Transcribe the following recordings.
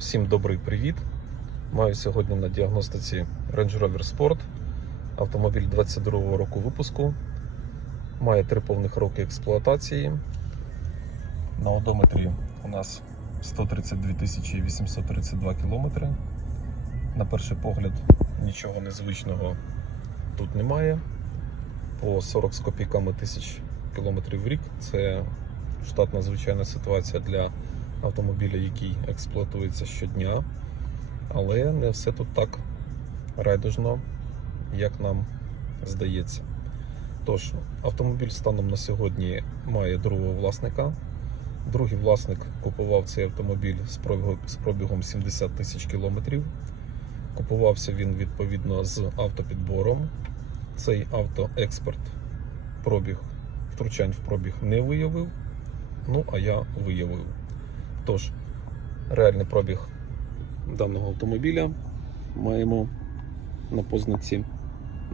Всім добрий привіт. Маю сьогодні на діагностиці Range Rover Sport. Автомобіль 22-го року випуску. Має три повних роки експлуатації. На одометрі у нас 132 832 кілометри. На перший погляд нічого незвичного тут немає. По 40 з копійками тисяч кілометрів в рік. Це штатна звичайна ситуація для автомобіля, який експлуатується щодня. Але не все тут так райдужно, як нам здається. Тож, автомобіль станом на сьогодні має другого власника. Другий власник купував цей автомобіль з пробігом, з пробігом 70 тисяч кілометрів. Купувався він відповідно з автопідбором. Цей автоексперт пробіг, втручань в пробіг не виявив. Ну, а я виявив. Тож, реальний пробіг даного автомобіля маємо на познаці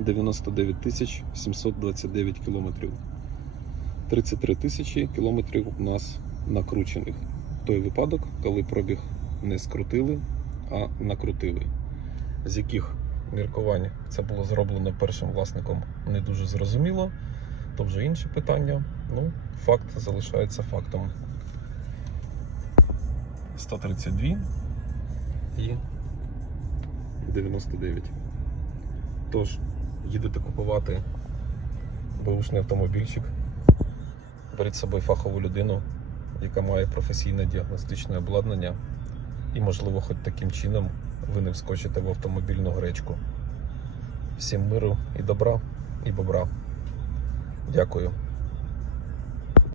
99 тисяч 729 кілометрів. 33 тисячі кілометрів у нас накручених. Той випадок, коли пробіг не скрутили, а накрутили. З яких міркувань це було зроблено першим власником, не дуже зрозуміло. То вже інше питання. Ну, факт залишається фактом. 132 і 99. Тож, їдете купувати бушний автомобільчик, беріть з собою фахову людину, яка має професійне діагностичне обладнання, і, можливо, хоч таким чином ви не вскочите в автомобільну гречку. Всім миру і добра, і бобра. Дякую.